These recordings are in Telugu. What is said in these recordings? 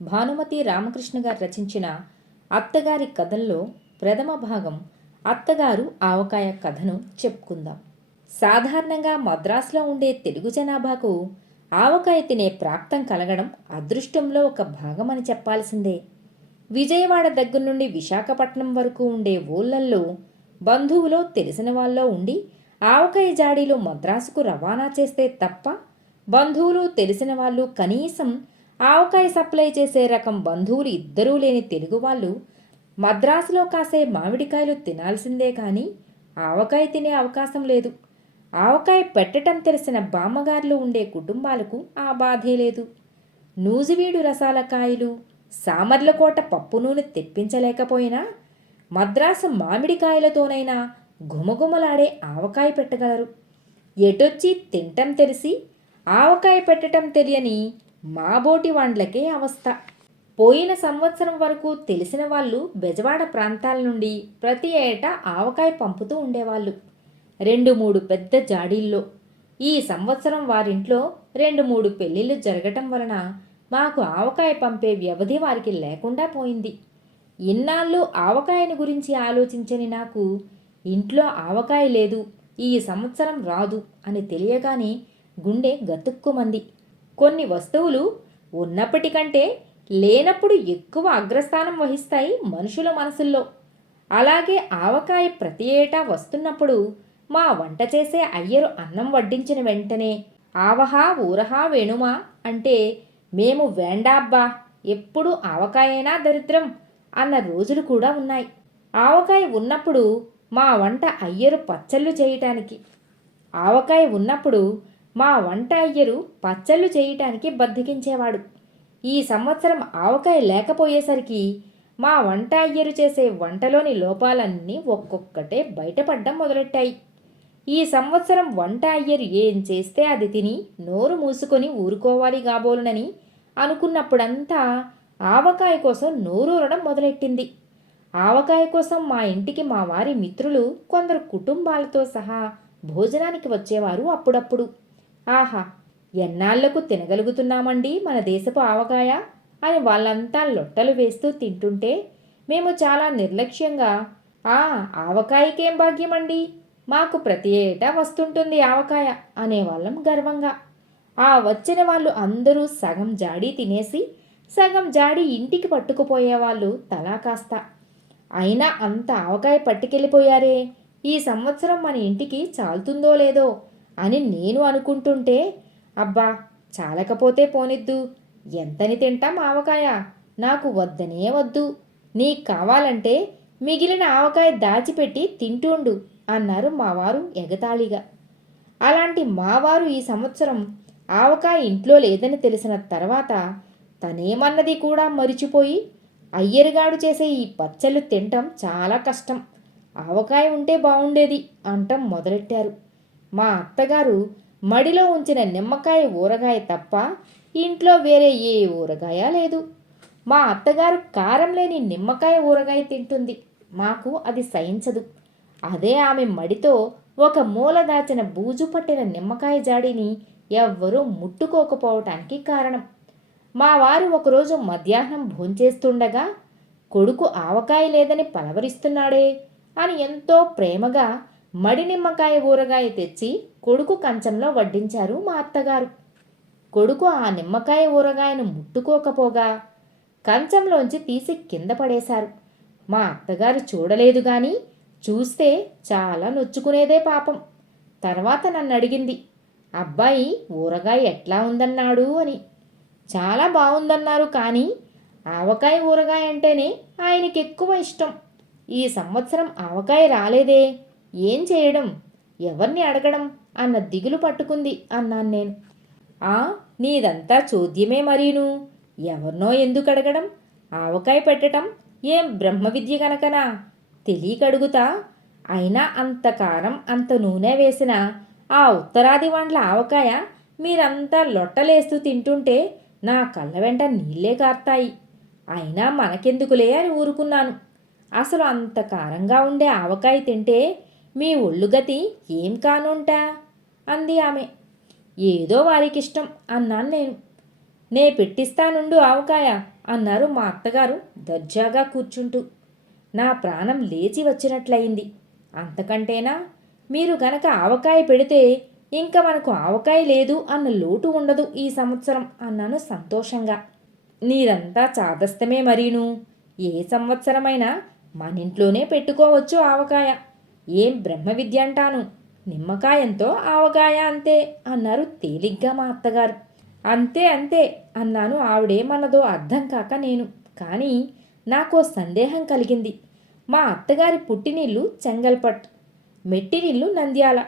భానుమతి రామకృష్ణ గారు రచించిన అత్తగారి కథల్లో ప్రథమ భాగం అత్తగారు ఆవకాయ కథను చెప్పుకుందాం. సాధారణంగా మద్రాసులో ఉండే తెలుగు జనాభాకు ఆవకాయ తినే ప్రాప్తం కలగడం అదృష్టంలో ఒక భాగమని చెప్పాల్సిందే. విజయవాడ దగ్గర నుండి విశాఖపట్నం వరకు ఉండే ఊళ్ళల్లో బంధువులో తెలిసిన వాళ్ళలో ఉండి ఆవకాయ జాడీలు మద్రాసుకు రవాణా చేస్తే తప్ప బంధువులు తెలిసిన వాళ్ళు కనీసం ఆవకాయ సప్లై చేసే రకం బంధువులు ఇద్దరూ లేని తెలుగు వాళ్ళు మద్రాసులో కాసే మామిడికాయలు తినాల్సిందే కానీ ఆవకాయ తినే అవకాశం లేదు. ఆవకాయ పెట్టటం తెలిసిన బామ్మగారులు ఉండే కుటుంబాలకు ఆ బాధే లేదు. నూజివీడు రసాల కాయలు, సామర్లకోట పప్పు నూనె తెప్పించలేకపోయినా మద్రాసు మామిడికాయలతోనైనా గుమగుమలాడే ఆవకాయ పెట్టగలరు. ఎటొచ్చి తింటం తెలిసి ఆవకాయ పెట్టటం తెలియని మాబోటి వాండ్లకే అవస్థ. పోయిన సంవత్సరం వరకు తెలిసిన వాళ్ళు బెజవాడ ప్రాంతాల నుండి ప్రతి ఏటా ఆవకాయ పంపుతూ ఉండేవాళ్ళు 2-3 పెద్ద జాడీల్లో. ఈ సంవత్సరం వారింట్లో 2-3 పెళ్ళిళ్ళు జరగటం వలన మాకు ఆవకాయ పంపే వ్యవధి వారికి లేకుండా పోయింది. ఇన్నాళ్ళు ఆవకాయని గురించి ఆలోచించని నాకు ఇంట్లో ఆవకాయ లేదు, ఈ సంవత్సరం రాదు అని తెలియగానే గుండె గతుక్కుమంది. కొన్ని వస్తువులు ఉన్నప్పటికంటే లేనప్పుడు ఎక్కువ అగ్రస్థానం వహిస్తాయి మనుషుల మనసుల్లో. అలాగే ఆవకాయ ప్రతి ఏటా వస్తున్నప్పుడు మా వంట చేసే అయ్యరు అన్నం వడ్డించిన వెంటనే ఆవహా ఊరహా వేణుమా అంటే మేము వేండాబ్బా, ఎప్పుడు ఆవకాయైనా దరిద్రం అన్న రోజులు కూడా ఉన్నాయి. ఆవకాయ ఉన్నప్పుడు మా వంట అయ్యరు పచ్చళ్ళు చేయటానికి ఆవకాయ ఉన్నప్పుడు మా వంట అయ్యరు పచ్చళ్ళు చేయటానికి బద్దకించేవాడు. ఈ సంవత్సరం ఆవకాయ లేకపోయేసరికి మా వంట అయ్యరు చేసే వంటలోని లోపాలన్నీ ఒక్కొక్కటే బయటపడ్డం మొదలెట్టాయి. ఈ సంవత్సరం వంట అయ్యరు ఏం చేస్తే అది తిని నోరు మూసుకొని ఊరుకోవాలి కాబోలునని అనుకున్నప్పుడంతా ఆవకాయ కోసం నోరూరడం మొదలెట్టింది. ఆవకాయ కోసం మా ఇంటికి మా వారి మిత్రులు కొందరు కుటుంబాలతో సహా భోజనానికి వచ్చేవారు అప్పుడప్పుడు. ఆహా, ఎన్నాళ్లకు తినగలుగుతున్నామండి మన దేశపు ఆవకాయ అని వాళ్ళంతా లొట్టలు వేస్తూ తింటుంటే మేము చాలా నిర్లక్ష్యంగా ఆ ఆవకాయకేం భాగ్యమండి, మాకు ప్రతి ఏటా వస్తుంటుంది ఆవకాయ అనేవాళ్ళం గర్వంగా. ఆ వచ్చిన వాళ్ళు అందరూ సగం జాడీ తినేసి సగం జాడీ ఇంటికి పట్టుకుపోయేవాళ్ళు తలా కాస్త. అయినా అంత ఆవకాయ పట్టుకెళ్ళిపోయారే, ఈ సంవత్సరం మన ఇంటికి చాలుతుందో లేదో అని నేను అనుకుంటుంటే అబ్బా, చాలకపోతే పోనిద్దు, ఎంతని తింటాం ఆవకాయ, నాకు వద్దనే వద్దు, నీకు కావాలంటే మిగిలిన ఆవకాయ దాచిపెట్టి తింటుండు అన్నారు మావారు ఎగతాళిగా. అలాంటి మావారు ఈ సంవత్సరం ఆవకాయ ఇంట్లో లేదని తెలిసిన తర్వాత తనేమన్నది కూడా మరిచిపోయి అయ్యరుగాడు చేసే ఈ పచ్చళ్ళు తినటం చాలా కష్టం, ఆవకాయ ఉంటే బాగుండేది అంటం మొదలెట్టారు. మా అత్తగారు మడిలో ఉంచిన నిమ్మకాయ ఊరగాయ తప్ప ఇంట్లో వేరే ఏ ఊరగాయ లేదు. మా అత్తగారు కారం లేని నిమ్మకాయ ఊరగాయ తింటుంది, మాకు అది సహించదు. అదే ఆమె మడితో ఒక మూల దాచిన బూజు పట్టిన నిమ్మకాయ జాడీని ఎవ్వరూ ముట్టుకోకపోవటానికి కారణం. మా వారు ఒకరోజు మధ్యాహ్నం భోంచేస్తుండగా కొడుకు ఆవకాయ లేదని పలవరిస్తున్నాడే అని ఎంతో ప్రేమగా మడి నిమ్మకాయ ఊరగాయ తెచ్చి కొడుకు కంచంలో వడ్డించారు మా అత్తగారు. కొడుకు ఆ నిమ్మకాయ ఊరగాయను ముట్టుకోకపోగా కంచంలోంచి తీసి కింద పడేశారు. మా అత్తగారు చూడలేదు గాని చూస్తే చాలా నొచ్చుకునేదే పాపం. తర్వాత నన్ను అడిగింది, అబ్బాయి ఊరగాయ ఎట్లా ఉందన్నాడు అని. చాలా బాగుందన్నారు, కానీ ఆవకాయ ఊరగాయ అంటేనే ఆయనకి ఎక్కువ ఇష్టం. ఈ సంవత్సరం ఆవకాయ రాలేదే, ఏం చేయడం, ఎవరిని అడగడం అన్న దిగులు పట్టుకుంది అన్నాను నేను. ఆ, నీదంతా చోద్యమే మరీను, ఎవరినో ఎందుకు అడగడం, ఆవకాయ పెట్టడం ఏం బ్రహ్మ విద్య కనుకనా, తెలియకడుగుతా. అయినా అంత కారం అంత నూనె వేసిన ఆ ఉత్తరాది వాండ్ల ఆవకాయ మీరంతా లొట్టలేస్తూ తింటుంటే నా కళ్ళ వెంట నీళ్ళే కార్తాయి. అయినా మనకెందుకులే అని ఊరుకున్నాను. అసలు అంత కారంగా ఉండే ఆవకాయ తింటే మీ ఒళ్ళుగతి ఏం కానుంటా అంది ఆమె. ఏదో వారికిష్టం అన్నాను నేను. నే పెట్టిస్తానుండు ఆవకాయ అన్నారు మా అత్తగారు దర్జాగా కూర్చుంటూ. నా ప్రాణం లేచి వచ్చినట్లయింది. అంతకంటేనా? మీరు గనక ఆవకాయ పెడితే ఇంక మనకు ఆవకాయ లేదు అన్న లోటు ఉండదు ఈ సంవత్సరం అన్నాను సంతోషంగా. నీదంతా చాదస్తమే మరీను. ఏ సంవత్సరమైనా మనింట్లోనే పెట్టుకోవచ్చు ఆవకాయ. ఏం బ్రహ్మ విద్య అంటాను. నిమ్మకాయంతో ఆవకాయ అంతే అన్నారు తేలిగ్గా మా అత్తగారు. అంతే అంతే అన్నాను ఆవిడేమన్నదో అర్థం కాక నేను. కానీ నాకో సందేహం కలిగింది. మా అత్తగారి పుట్టినిల్లు చెంగల్పట్, మెట్టినిల్లు నంద్యాల.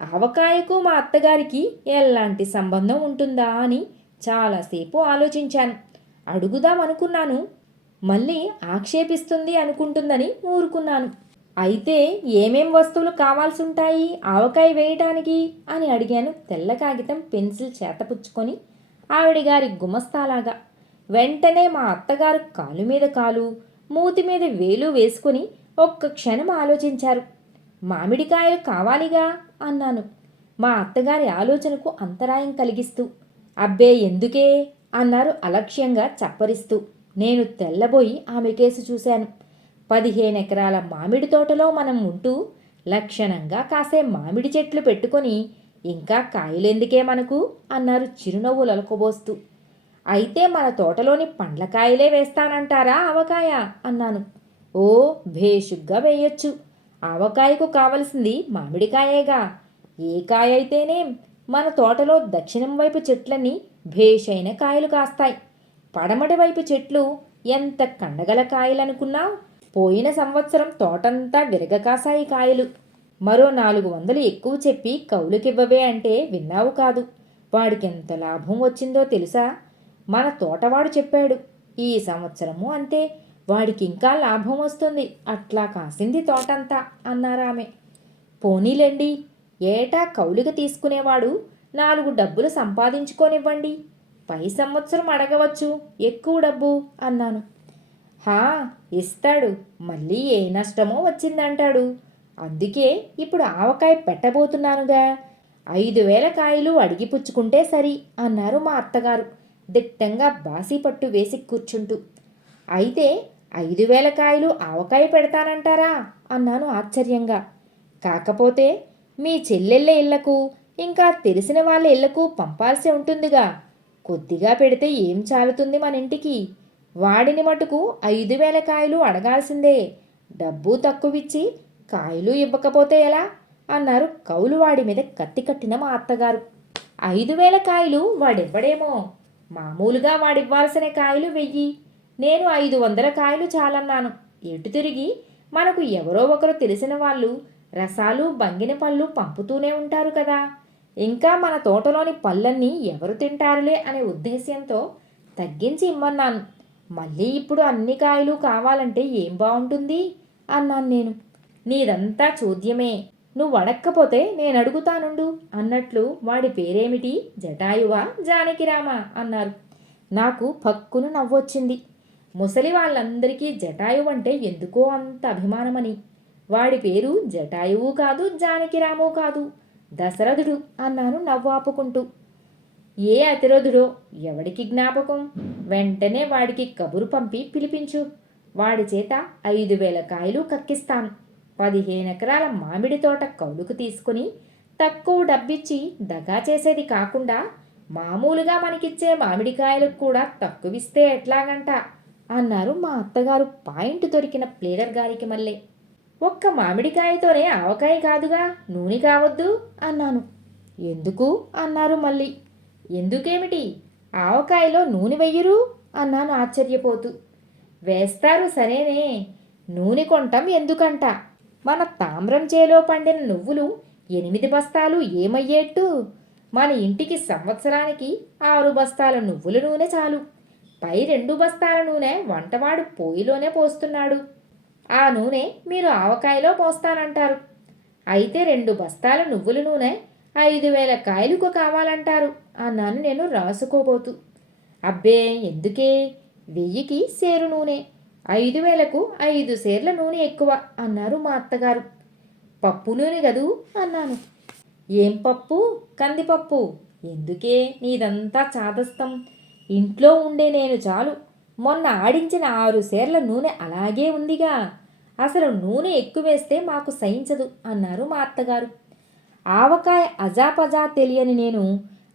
ఆవకాయకు మా అత్తగారికి ఎలాంటి సంబంధం ఉంటుందా అని చాలాసేపు ఆలోచించాను. అడుగుదామనుకున్నాను. మళ్ళీ ఆక్షేపిస్తుంది అనుకుంటుందని ఊరుకున్నాను. అయితే ఏమేం వస్తువులు కావాల్సుంటాయి ఆవకాయ వేయటానికి అని అడిగాను తెల్ల కాగితం పెన్సిల్ చేతపుచ్చుకొని ఆవిడగారి గుమస్తాలాగా. వెంటనే మా అత్తగారు కాలు మీద కాలు, మూతి మీద వేలు వేసుకుని ఒక్క క్షణం ఆలోచించారు. మామిడికాయలు కావాలిగా అన్నాను మా అత్తగారి ఆలోచనకు అంతరాయం కలిగిస్తూ. అబ్బే ఎందుకే అన్నారు అలక్ష్యంగా చప్పరిస్తూ. నేను తెల్లబోయి ఆమె కేసు చూశాను. 15 ఎకరాల మామిడి తోటలో మనం ఉంటూ లక్షణంగా కాసే మామిడి చెట్లు పెట్టుకొని ఇంకా కాయలెందుకే మనకు అన్నారు చిరునవ్వు లొలకబోస్తూ. అయితే మన తోటలోని పండ్లకాయలే వేస్తానంటారా ఆవకాయ అన్నాను. ఓ భేషుగ్గా వేయొచ్చు. ఆవకాయకు కావలసింది మామిడికాయేగా. ఏ కాయ అయితేనేం మన తోటలో దక్షిణం వైపు చెట్లన్నీ భేషైన కాయలు కాస్తాయి. పడమటి వైపు చెట్లు ఎంత కండగల కాయలనుకున్నావు. పోయిన సంవత్సరం తోటంతా విరగకాసాయి కాయలు. మరో 400 ఎక్కువ చెప్పి కౌలుకివ్వవే అంటే విన్నావు కాదు. వాడికెంత లాభం వచ్చిందో తెలుసా? మన తోటవాడు చెప్పాడు. ఈ సంవత్సరము అంతే, వాడికింకా లాభం వస్తుంది. అట్లా కాసింది తోటంతా అన్నారామె. పోనీలేండి, ఏటా కౌలుకి తీసుకునేవాడు 4 డబ్బులు సంపాదించుకోనివ్వండి. పై సంవత్సరం అడగవచ్చు ఎక్కువ డబ్బు అన్నాను. హా, ఇస్తాడు. మళ్ళీ ఏ నష్టమో వచ్చిందంటాడు. అందుకే ఇప్పుడు ఆవకాయ పెట్టబోతున్నానుగా. 5,000 కాయలు అడిగి పుచ్చుకుంటే సరి అన్నారు మా అత్తగారు దిట్టంగా బాసీపట్టు వేసి కూర్చుంటూ. అయితే 5,000 కాయలు ఆవకాయ పెడతానంటారా అన్నాను ఆశ్చర్యంగా. కాకపోతే మీ చెల్లెళ్ళ ఇళ్లకు ఇంకా తెలిసిన వాళ్ళ ఇళ్లకు పంపాల్సి ఉంటుందిగా. కొద్దిగా పెడితే ఏం చాలుతుంది మన ఇంటికి. వాడిని మటుకు 5,000 కాయలు అడగాల్సిందే. డబ్బు తక్కువిచ్చి కాయలు ఇవ్వకపోతే ఎలా అన్నారు కౌలువాడి మీద కత్తి కట్టిన మా అత్తగారు. 5,000 కాయలు వాడివ్వడేమో. మామూలుగా వాడివ్వాల్సిన కాయలు 1000. నేను 500 కాయలు చాలన్నాను. ఎటు తిరిగి మనకు ఎవరో ఒకరు తెలిసిన వాళ్ళు రసాలు బంగిన పళ్ళు పంపుతూనే ఉంటారు కదా. ఇంకా మన తోటలోని పళ్ళన్నీ ఎవరు తింటారులే అనే ఉద్దేశ్యంతో తగ్గించి ఇమ్మన్నాను. మళ్ళీ ఇప్పుడు అన్ని కాయలు కావాలంటే ఏం బాగుంటుంది అన్నాను నేను. నీదంతా చూద్యమే. నువ్వు అడక్కపోతే నేను అడుగుతానుండు అన్నట్లు వాడి పేరేమిటి, జటాయువా జానకిరామా అన్నారు. నాకు పక్కున నవ్వొచ్చింది. ముసలి వాళ్ళందరికీ జటాయువు అంటే ఎందుకో అంత అభిమానమని. వాడి పేరు జటాయువు కాదు, జానకిరాము కాదు, దశరథుడు అన్నాను నవ్వాపుకుంటూ. ఏ అతిరథుడో ఎవడికి జ్ఞాపకం. వెంటనే వాడికి కబురు పంపి పిలిపించు. వాడి చేత 5,000 కాయలు కక్కిస్తాను. 15 ఎకరాల మామిడి తోట కౌలుకు తీసుకుని తక్కువ డబ్బిచ్చి దగా చేసేది కాకుండా మామూలుగా మనకిచ్చే మామిడికాయలకు కూడా తక్కువిస్తే ఎట్లాగంట అన్నారు మా అత్తగారు పాయింట్ దొరికిన ప్లేడర్ గారికి మళ్ళీ. ఒక్క మామిడికాయతోనే ఆవకాయ కాదుగా, నూనె కావద్దు అన్నాను. ఎందుకు అన్నారు మళ్ళీ. ఎందుకేమిటి, ఆవకాయలో నూనె వెయ్యరు అన్నాను ఆశ్చర్యపోతూ. వేస్తారు సరేనే, నూనె కొంటాం ఎందుకంట. మన తామ్రం చేలో పండిన నువ్వులు 8 బస్తాలు ఏమయ్యేట్టు. మన ఇంటికి సంవత్సరానికి 6 బస్తాల నువ్వుల నూనె చాలు. పై 2 బస్తాల నూనె వంటవాడు పొయ్యిలోనే పోస్తున్నాడు. ఆ నూనె మీరు ఆవకాయలో పోస్తానంటారు. అయితే 2 బస్తాల నువ్వుల నూనె 5,000 కాయలకు కావాలంటారు అన్నాను నేను రాసుకోబోతూ. అబ్బే ఎందుకే, 1000కి సేరు నూనె, 5,000కు 5 సేర్ల నూనె ఎక్కువ అన్నారు మా అత్తగారు. పప్పు నూనె గదూ అన్నాను. ఏం పప్పు? కందిపప్పు. ఎందుకే నీదంతా చాదస్తం. ఇంట్లో ఉండే నేను చాలు మొన్న ఆడించిన 6 సేర్ల నూనె అలాగే ఉందిగా. అసలు నూనె ఎక్కువేస్తే మాకు సహించదు అన్నారు మా అత్తగారు. ఆవకాయ అజాపజా తెలియని నేను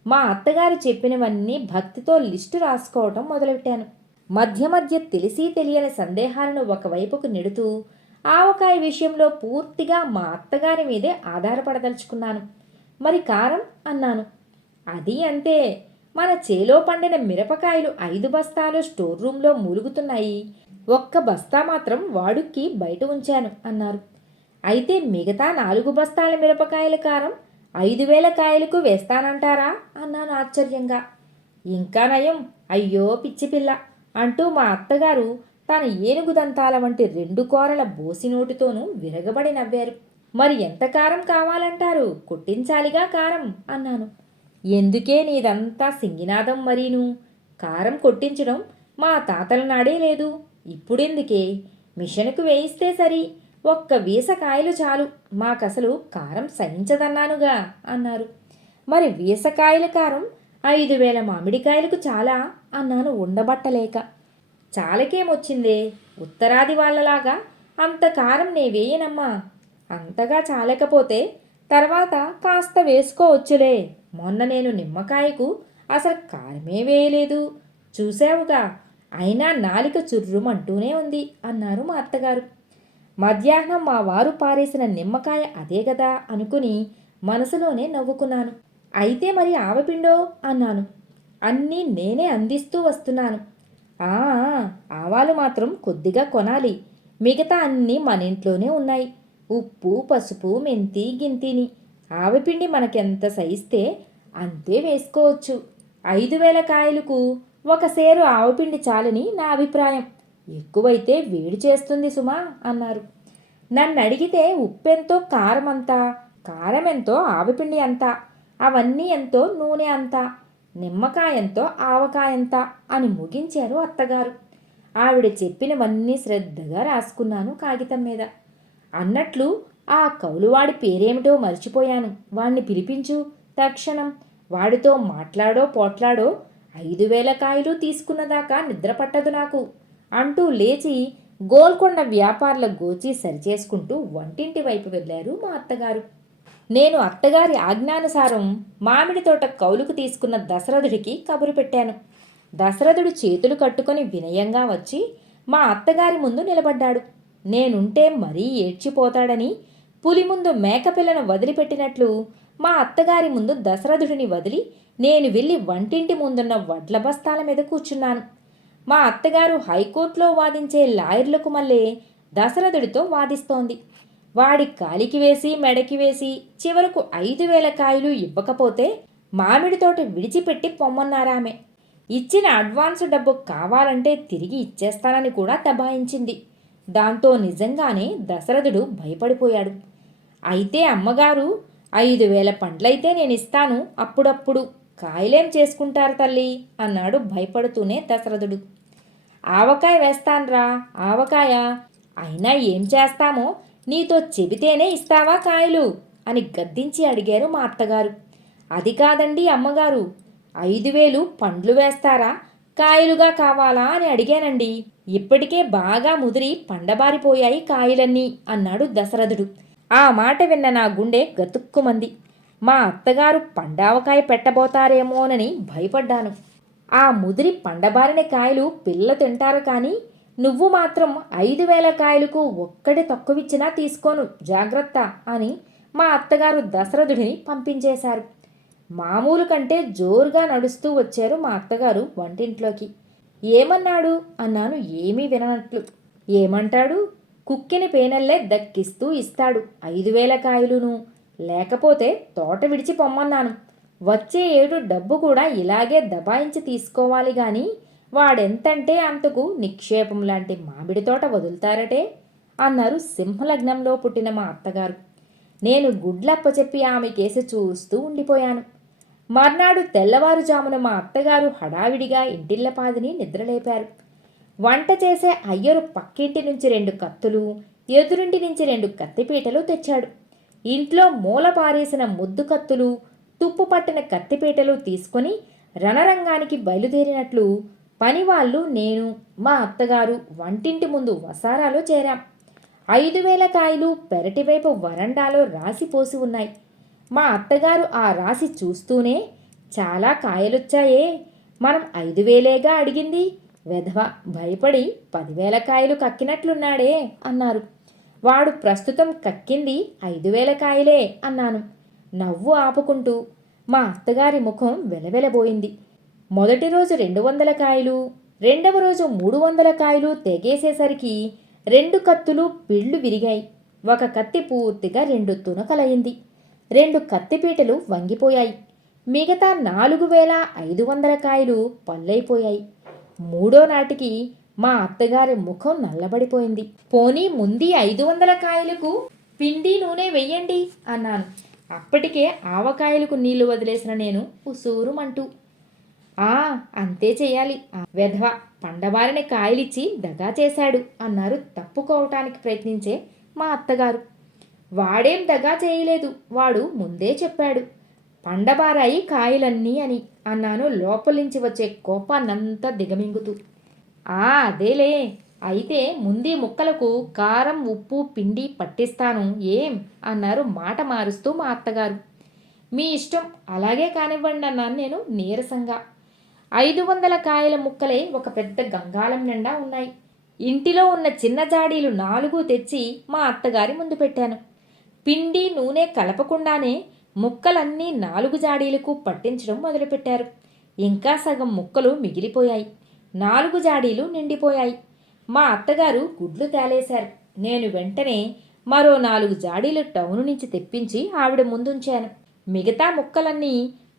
మా అత్తగారు చెప్పినవన్నీ భక్తితో లిస్టు రాసుకోవటం మొదలుపెట్టాను. మధ్య మధ్య తెలిసి తెలియని సందేహాలను ఒకవైపుకు నెడుతూ ఆవకాయ విషయంలో పూర్తిగా మా అత్తగారి మీదే ఆధారపడదలుచుకున్నాను. మరి కారం అన్నాను. అది అంతే. మన చేలో పండిన మిరపకాయలు 5 బస్తాలు స్టోర్ రూంలో మూలుగుతున్నాయి. ఒక్క బస్తా మాత్రం వాడుక్కి బయట ఉంచాను అన్నారు. అయితే మిగతా 4 బస్తాల మిరపకాయల కారం 5,000 కాయలకు వేస్తానంటారా అన్నాను ఆశ్చర్యంగా. ఇంకా నయం, అయ్యో పిచ్చిపిల్ల అంటూ మా అత్తగారు తన ఏనుగు దంతాల వంటి 2 కోరల బోసినోటితోనూ విరగబడి నవ్వారు. మరి ఎంత కారం కావాలంటారు? కొట్టించాలిగా కారం అన్నాను. ఎందుకే నీదంతా సింగినాదం మరీను? కారం కొట్టించడం మా తాతల నాడే లేదు. ఇప్పుడెందుకే? మిషనుకు వేయిస్తే సరి. ఒక్క వీసకాయలు చాలు. మాకసలు కారం సహించదన్నానుగా అన్నారు. మరి వీసకాయల కారం 5,000 మామిడికాయలకు చాలా అన్నాను ఉండబట్టలేక. చాలకేమొచ్చిందే, ఉత్తరాది వాళ్ళలాగా అంత కారం నే వేయనమ్మా. అంతగా చాలకపోతే తర్వాత కాస్త వేసుకోవచ్చులే. మొన్న నేను నిమ్మకాయకు అసలు కారమే వేయలేదు, చూసావుగా. అయినా నాలిక చుర్రుమంటూనే ఉంది అన్నారు మా అత్తగారు. మధ్యాహ్నం మా వారు పారేసిన నిమ్మకాయ అదే గదా అనుకుని మనసులోనే నవ్వుకున్నాను. అయితే మరి ఆవపిండో అన్నాను. అన్నీ నేనే అందిస్తూ వస్తున్నాను. ఆ ఆవాలు మాత్రం కొద్దిగా కొనాలి. మిగతా అన్నీ మన ఇంట్లోనే ఉన్నాయి. ఉప్పు, పసుపు, మెంతి, గింతిని. ఆవపిండి మనకెంత సహిస్తే అంతే వేసుకోవచ్చు. 5,000 కాయలకు 1 సేరు ఆవపిండి చాలని నా అభిప్రాయం. ఎక్కువైతే వేడి చేస్తుంది సుమా అన్నారు. నన్ను అడిగితే ఉప్పెంతో కారమంతా, కారమెంతో ఆవపిండి అంతా, అవన్నీ ఎంతో నూనె అంతా, నిమ్మకాయంతో ఆవకాయంతా అని ముగించారు అత్తగారు. ఆవిడ చెప్పినవన్నీ శ్రద్ధగా రాసుకున్నాను కాగితం మీద. అన్నట్లు ఆ కౌలువాడి పేరేమిటో మర్చిపోయాను. వాణ్ణి పిలిపించు తక్షణం. వాడితో మాట్లాడో పోట్లాడో 5,000 కాయలు తీసుకున్నదాకా నిద్ర పట్టదు నాకు అంటూ లేచి గోల్కొండ వ్యాపారుల గోచి సరిచేసుకుంటూ వంటింటి వైపు వెళ్ళారు మా అత్తగారు. నేను అత్తగారి ఆజ్ఞానుసారం మామిడి తోట కౌలుకు తీసుకున్న దశరథుడికి కబురు పెట్టాను. దశరథుడు చేతులు కట్టుకొని వినయంగా వచ్చి మా అత్తగారి ముందు నిలబడ్డాడు. నేనుంటే మరీ ఏడ్చిపోతాడని పులి ముందు మేకపిల్లను వదిలిపెట్టినట్లు మా అత్తగారి ముందు దశరథుడిని వదిలి నేను వెళ్ళి వంటింటి ముందున్న వడ్ల బస్తాల మీద కూర్చున్నాను. మా అత్తగారు హైకోర్టులో వాదించే లాయర్లకు మళ్ళీ దశరథుడితో వాదిస్తోంది. వాడి కాలికి వేసి మెడకి వేసి చివరకు 5,000 కాయలు ఇవ్వకపోతే మామిడి తోట విడిచిపెట్టి పొమ్మన్నారామె. ఇచ్చిన అడ్వాన్సు డబ్బు కావాలంటే తిరిగి ఇచ్చేస్తానని కూడా దబాయించింది. దాంతో నిజంగానే దశరథుడు భయపడిపోయాడు. అయితే అమ్మగారు, 5,000 పండ్లైతే నేనిస్తాను, అప్పుడప్పుడు కాయలేం చేసుకుంటారు తల్లి అన్నాడు భయపడుతూనే దశరథుడు. ఆవకాయ వేస్తాన్రా, ఆవకాయ. అయినా ఏం చేస్తామో, నీతో చెబితేనే ఇస్తావా కాయలు అని గద్దించి అడిగారు మా అత్తగారు. అది కాదండి అమ్మగారు, 5,000 పండ్లు వేస్తారా, కాయలుగా కావాలా అని అడిగానండి. ఇప్పటికే బాగా ముదిరి పండబారిపోయాయి కాయలన్నీ అన్నాడు దశరథుడు. ఆ మాట విన్న నా గుండె గతుక్కుమంది. మా అత్తగారు పండావకాయ పెట్టబోతారేమోనని భయపడ్డాను. ఆ ముదిరి పండబారిన కాయలు పిల్ల తింటారు కానీ నువ్వు మాత్రం 5,000 కాయలకు ఒక్కటి తక్కువిచ్చినా తీసుకోను, జాగ్రత్త అని మా అత్తగారు దశరథుడిని పంపించేశారు. మామూలు కంటే జోరుగా నడుస్తూ వచ్చారు మా అత్తగారు వంటింట్లోకి. ఏమన్నాడు అన్నాను ఏమీ విననట్లు. ఏమంటాడు? కుక్కిని పేనల్లే దక్కిస్తూ ఇస్తాడు 5,000 కాయలును. లేకపోతే తోట విడిచి పొమ్మన్నాను. వచ్చే ఏడు డబ్బు కూడా ఇలాగే దబాయించి తీసుకోవాలి గాని వాడెంతంటే అంతకు నిక్షేపం లాంటి మామిడి తోట వదులుతారటే అన్నారు సింహలగ్నంలో పుట్టిన మా అత్తగారు. నేను గుడ్లప్పచెప్పి ఆమె కేసి చూస్తూ ఉండిపోయాను. మర్నాడు తెల్లవారుజామున మా అత్తగారు హడావిడిగా ఇంటిల్లపాదిని నిద్రలేపారు. వంట చేసే అయ్యరు పక్కింటి నుంచి 2 కత్తులు, ఎదురింటి నుంచి 2 కత్తిపీటలు తెచ్చాడు. ఇంట్లో మూల పారేసిన ముద్దు కత్తులు, తుప్పు పట్టిన కత్తిపీటలు తీసుకొని రణరంగానికి బయలుదేరినట్లు పనివాళ్ళు, నేను, మా అత్తగారు వంటింటి ముందు వసారాలో చేరాం. 5,000 కాయలు పెరటివైపు వరండాలో రాసి పోసి ఉన్నాయి. మా అత్తగారు ఆ రాసి చూస్తూనే, చాలా కాయలొచ్చాయే, మనం 5,000గా అడిగింది, వెధవ భయపడి 10,000 కాయలు కక్కినట్లున్నాడే అన్నారు. వాడు ప్రస్తుతం కక్కింది 5,000 కాయలే అన్నాను, నవ్వు ఆపుకుంటూ. మా అత్తగారి ముఖం వెలవెలబోయింది. మొదటి రోజు 200 కాయలు, రెండవ రోజు 300 కాయలు తెగేసేసరికి 2 కత్తులు పిళ్ళు విరిగాయి. ఒక కత్తి పూర్తిగా 2 తునకలయింది. 2 కత్తిపీటలు వంగిపోయాయి. మిగతా 4,500 కాయలు పళ్ళైపోయాయి. మూడో నాటికి మా అత్తగారి ముఖం నల్లబడిపోయింది. పోనీ ముందు 500 కాయలకు పిండి నూనె వెయ్యండి అన్నాను. అప్పటికే ఆవకాయలకు నీళ్లు వదిలేసిన నేను ఉసూరుమంటూ, అంతే చెయ్యాలి, వెధవ పండబారిన కాయలిచ్చి దగా చేశాడు అన్నారు తప్పుకోవటానికి ప్రయత్నించే మా అత్తగారు. వాడేం దగా చేయలేదు, వాడు ముందే చెప్పాడు పండబారాయి కాయలన్నీ అని అన్నాను లోపలించి వచ్చే కోపాన్నంతా దిగమింగుతూ. అదేలే, అయితే ముందీ ముక్కలకు కారం ఉప్పు పిండి పట్టిస్తాను ఏం అన్నారు మాట మారుస్తూ మా అత్తగారు. మీ ఇష్టం, అలాగే కానివ్వండి అన్నాను నేను నీరసంగా. 500 కాయల ముక్కలే ఒక పెద్ద గంగాళం నిండా ఉన్నాయి. ఇంటిలో ఉన్న చిన్న జాడీలు 4 తెచ్చి మా అత్తగారి ముందు పెట్టాను. పిండి నూనె కలపకుండానే ముక్కలన్నీ 4 జాడీలకు పట్టించడం మొదలుపెట్టారు. ఇంకా సగం ముక్కలు మిగిలిపోయాయి. 4 జాడీలు నిండిపోయాయి. మా అత్తగారు గుడ్లు తేలేశారు. నేను వెంటనే మరో 4 జాడీలు టౌను నుంచి తెప్పించి ఆవిడ ముందుంచాను. మిగతా ముక్కలన్నీ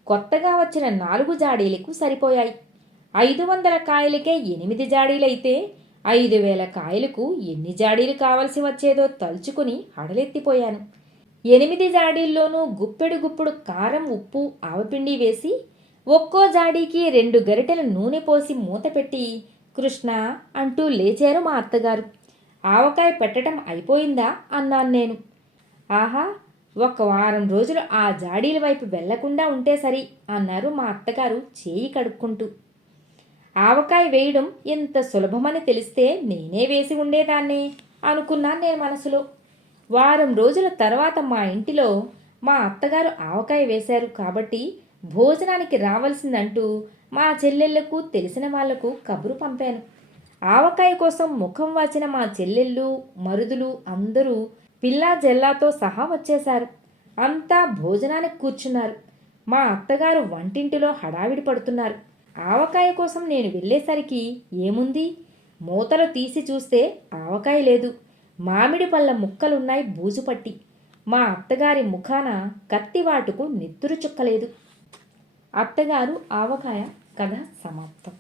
కొత్తగా వచ్చిన 4 జాడీలకు సరిపోయాయి. 500 కాయలకే 8 జాడీలైతే 5,000 కాయలకు ఎన్ని జాడీలు కావలసి వచ్చేదో తలుచుకుని హడలెత్తిపోయాను. 8 జాడీల్లోనూ గుప్పెడు గుప్పుడు కారం ఉప్పు ఆవపిండి వేసి ఒక్కో జాడీకి 2 గరిటెల నూనె పోసి మూత పెట్టి కృష్ణ అంటూ లేచారు మా అత్తగారు. ఆవకాయ పెట్టడం అయిపోయిందా అన్నాను నేను. ఆహా, ఒక వారం రోజులు ఆ జాడీల వైపు వెళ్లకుండా ఉంటే సరి అన్నారు మా అత్తగారు చేయి కడుక్కుంటూ. ఆవకాయ వేయడం ఎంత సులభమని తెలిస్తే నేనే వేసి ఉండేదాన్ని అనుకున్నాను నేను మనసులో. వారం రోజుల తర్వాత మా ఇంటిలో మా అత్తగారు ఆవకాయ వేశారు కాబట్టి భోజనానికి రావాల్సిందంటూ మా చెల్లెళ్లకు తెలిసిన వాళ్లకు కబురు పంపాను. ఆవకాయ కోసం ముఖం వాచిన మా చెల్లెళ్ళు మరుదులు అందరూ పిల్లా జల్లాతో సహా వచ్చేశారు. అంతా భోజనానికి కూర్చున్నారు. మా అత్తగారు వంటింటిలో హడావిడి పడుతున్నారు. ఆవకాయ కోసం నేను వెళ్ళేసరికి ఏముంది, మూతలు తీసి చూస్తే ఆవకాయ లేదు, మామిడి పళ్ళ ముక్కలున్నాయి బూజుపట్టి. మా అత్తగారి ముఖాన కత్తివాటుకు నెత్తురు చుక్కలేదు. అత్తగారు ఆవకాయ కథ సమాప్తం.